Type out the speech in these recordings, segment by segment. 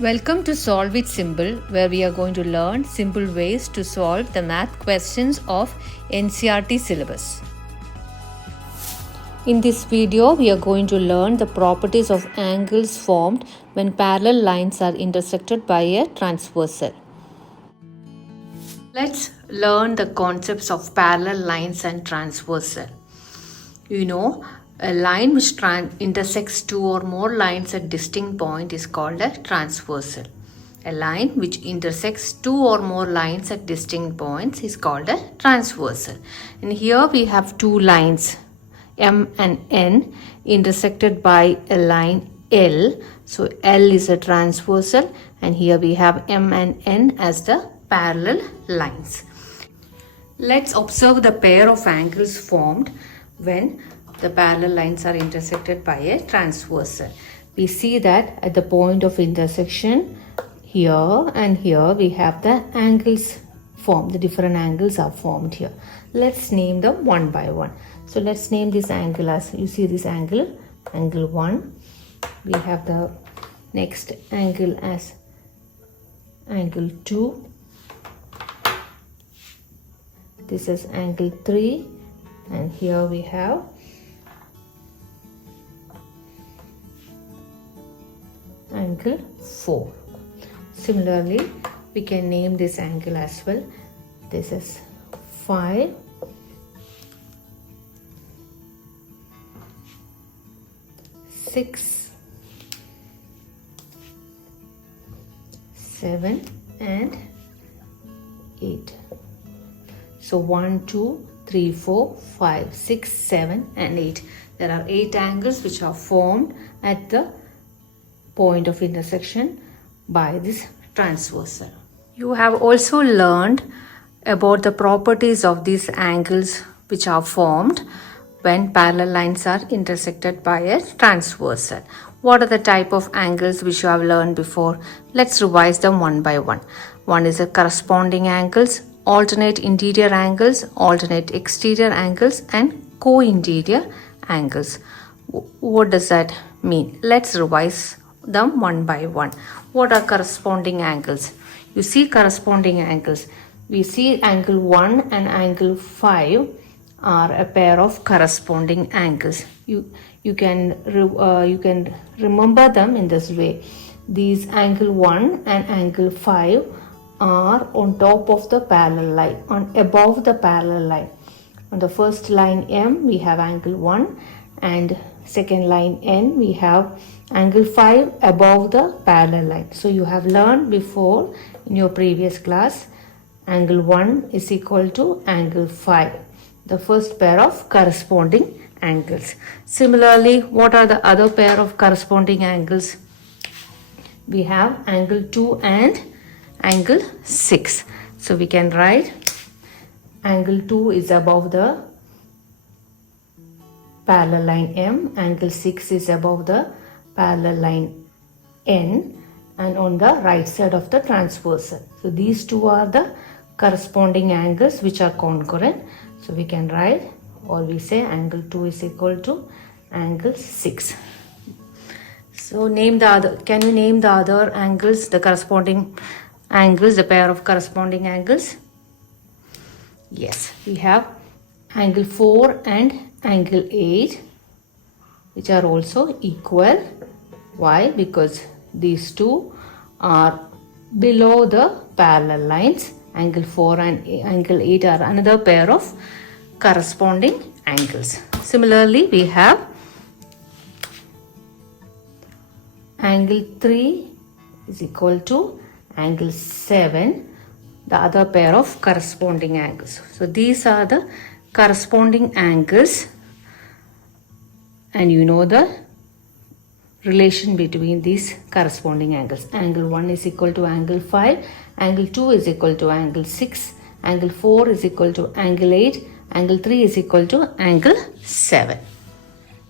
Welcome to Solve It Simple, where we are going to learn simple ways to solve the math questions of NCERT syllabus. In this video, we are going to learn the properties of angles formed when parallel lines are intersected by a transversal. Let's learn the concepts of parallel lines and transversal. A line which intersects two or more lines at distinct point is called a transversal. A line which intersects two or more lines at distinct points is called a transversal. And here we have two lines, M and N, intersected by a line L. So L is a transversal, and here we have M and N as the parallel lines. Let's observe the pair of angles formed when the parallel lines are intersected by a transversal. We see that at the point of intersection here and here we have the angles formed. The different angles are formed here. Let's name them one by one. So let's name this angle as, you see this angle, angle 1. We have the next angle as angle 2. This is angle 3, and here we have angle 4. Similarly, we can name this angle as well. This is 5, 6, 7 and 8. So 1, 2, 3, 4, 5, 6, 7 and 8. There are 8 angles which are formed at the point of intersection by this transversal. You have also learned about the properties of these angles which are formed when parallel lines are intersected by a transversal. What are the type of angles which you have learned before? Let's revise them one by one. One is the corresponding angles, alternate interior angles, alternate exterior angles, and co-interior angles. What does that mean? Let's revise them one by one. What are corresponding angles? You see corresponding angles. We see angle 1 and angle 5 are a pair of corresponding angles. You can remember them in this way. These angle 1 and angle 5 are on top of the parallel line, above the parallel line. On the first line M we have angle 1, and second line N we have angle 5 above the parallel line. So you have learned before in your previous class, angle 1 is equal to angle 5, the first pair of corresponding angles. Similarly, what are the other pair of corresponding angles? We have angle 2 and angle 6. So we can write angle 2 is above the parallel line M, angle 6 is above the parallel line N, and on the right side of the transversal. So these two are the corresponding angles which are congruent. So we can write, or we say angle 2 is equal to angle 6. So name the other. Can you name the other angles, the corresponding angles, the pair of corresponding angles? Yes, we have angle 4 and angle 8, which are also equal. Why? Because these two are below the parallel lines. Angle 4 and angle 8 are another pair of corresponding angles. Similarly, we have angle 3 is equal to angle 7, the other pair of corresponding angles. So these are the corresponding angles, and you know the relation between these corresponding angles. Angle 1 is equal to angle 5, angle 2 is equal to angle 6, angle 4 is equal to angle 8, angle 3 is equal to angle 7.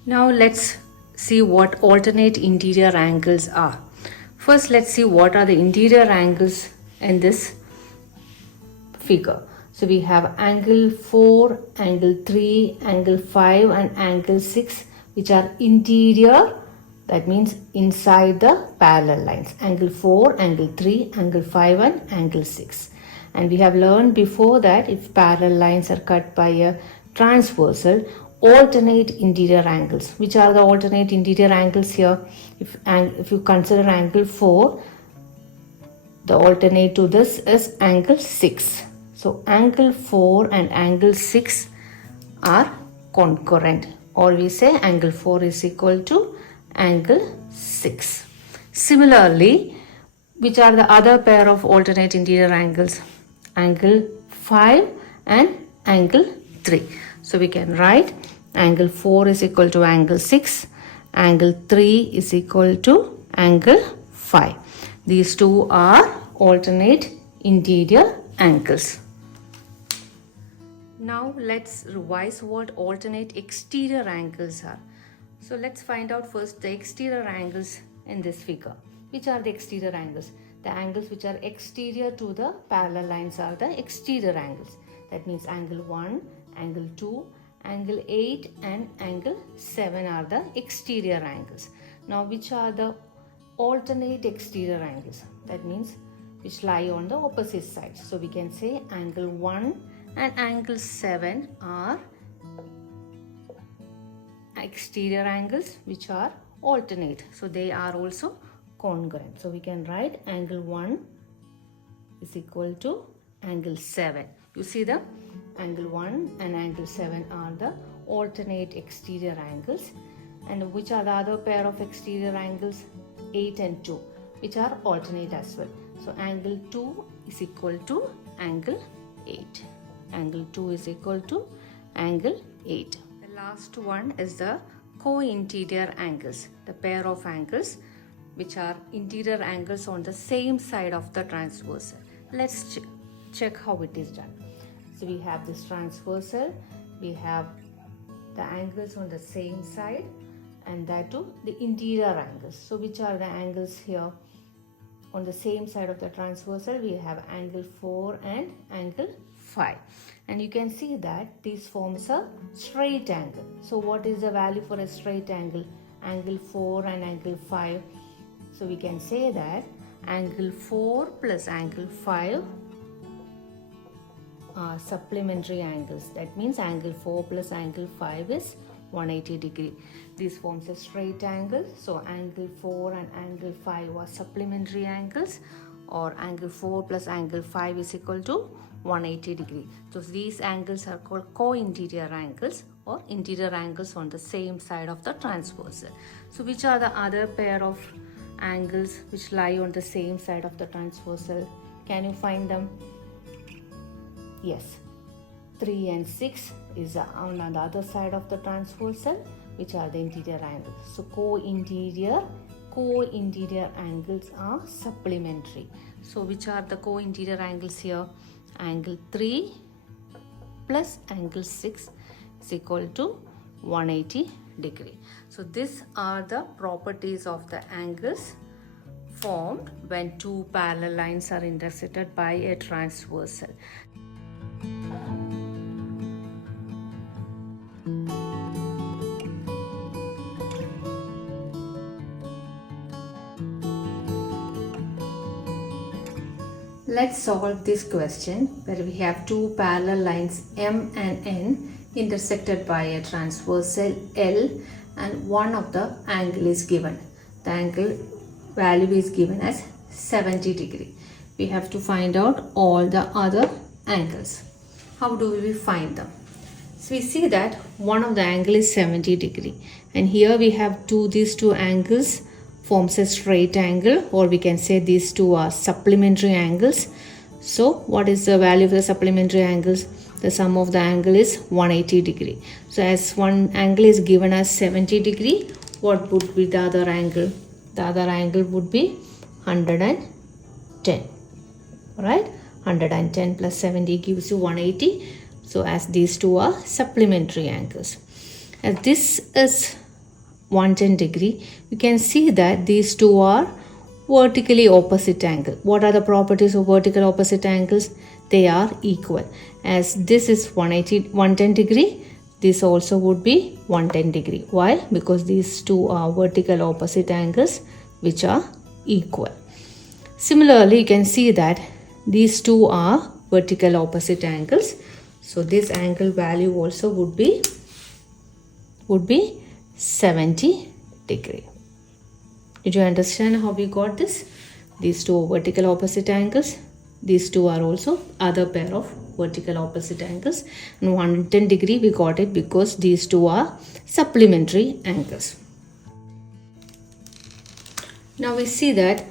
Now let's see what alternate interior angles are. First, let's see what are the interior angles in this figure. So we have angle 4, angle 3, angle 5 and angle 6, which are interior That means inside the parallel lines. Angle 4, angle 3, angle 5 and angle 6. And we have learned before that if parallel lines are cut by a transversal, alternate interior angles. Which are the alternate interior angles here? If you consider angle 4, the alternate to this is angle 6. So angle 4 and angle 6 are concurrent, or we say angle 4 is equal to angle 6. Similarly, which are the other pair of alternate interior angles? Angle 5 and angle 3. So we can write angle 4 is equal to angle 6, angle 3 is equal to angle 5. These two are alternate interior angles. Now let's revise what alternate exterior angles are. So let's find out first the exterior angles in this figure. Which are the exterior angles? The angles which are exterior to the parallel lines are the exterior angles. That means angle 1, angle 2, angle 8 and angle 7 are the exterior angles. Now which are the alternate exterior angles? That means which lie on the opposite sides. So we can say angle 1 and angle 7 are exterior angles which are alternate. So they are also congruent. So we can write angle 1 is equal to angle 7. You see the angle 1 and angle 7 are the alternate exterior angles. And which are the other pair of exterior angles? 8 and 2, which are alternate as well. So angle 2 is equal to angle 8. Angle 2 is equal to angle 8. The last one is the co-interior angles, the pair of angles which are interior angles on the same side of the transversal. Let's check how it is done. So we have this transversal, we have the angles on the same side, and that too the interior angles. So which are the angles here? On the same side of the transversal we have angle 4 and angle 5, and you can see that this forms a straight angle. So what is the value for a straight angle? Angle 4 and angle 5. So we can say that angle 4 plus angle 5 are supplementary angles. That means angle 4 plus angle 5 is 180 degree. This forms a straight angle. So angle 4 and angle 5 are supplementary angles, or angle 4 plus angle 5 is equal to 180 degree. So these angles are called co-interior angles, or interior angles on the same side of the transversal. So which are the other pair of angles which lie on the same side of the transversal? Can you find them? Yes, 3 and 6 is on the other side of the transversal, which are the interior angles. So co-interior angles are supplementary. So which are the co-interior angles here? Angle 3 plus angle 6 is equal to 180 degree. So these are the properties of the angles formed when two parallel lines are intersected by a transversal. Let's solve this question where we have two parallel lines M and N intersected by a transversal L, and one of the angle is given. The angle value is given as 70 degree. We have to find out all the other angles. How do we find them? So we see that one of the angle is 70 degree, and here we have these two angles forms a straight angle, or we can say these two are supplementary angles. So what is the value of the supplementary angles? The sum of the angle is 180 degree. So as one angle is given as 70 degree, what would be the other angle? The other angle would be 110, right? 110 plus 70 gives you 180. So as these two are supplementary angles. As this is 110 degree, you can see that these two are vertically opposite angle. What are the properties of vertical opposite angles? They are equal. As this is 110 degree, this also would be 110 degree. Why? Because these two are vertical opposite angles which are equal. Similarly, you can see that these two are vertical opposite angles. So this angle value also would be 70 degree. Did you understand how we got this? These two are vertical opposite angles. These two are also other pair of vertical opposite angles. And 110 degree we got it because these two are supplementary angles. Now we see that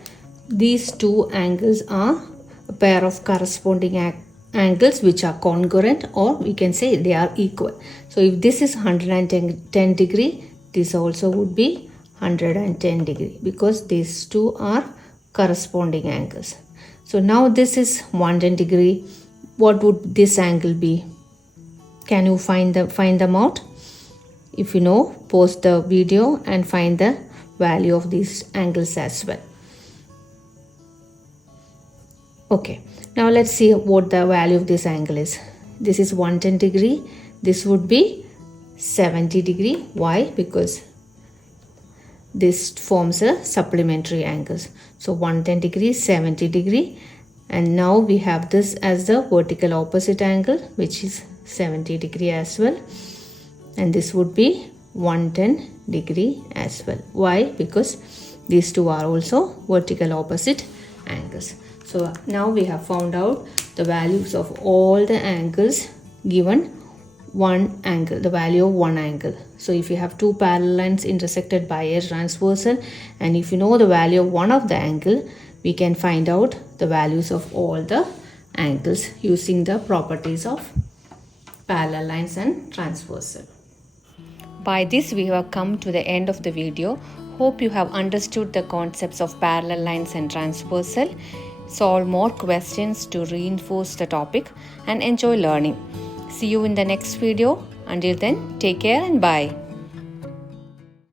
these two angles are a pair of corresponding angles which are congruent, or we can say they are equal. So if this is 110 degree, this also would be 110 degree because these two are corresponding angles. So now this is 110 degree. What would this angle be? Can you find them out? If you know, pause the video and find the value of these angles as well. Okay, now let's see what the value of this angle is. This is 110 degree. This would be 70 degree. Why? Because this forms a supplementary angles. So 110 degree, 70 degree. And now we have this as the vertical opposite angle, which is 70 degree as well. And this would be 110 degree as well. Why? Because these two are also vertical opposite angles. So now we have found out the values of all the angles given one angle, the value of one angle. So if you have two parallel lines intersected by a transversal, and if you know the value of one of the angle, we can find out the values of all the angles using the properties of parallel lines and transversal. By this we have come to the end of the video. Hope you have understood the concepts of parallel lines and transversal. Solve more questions to reinforce the topic and enjoy learning. See you in the next video. Until then, take care and bye.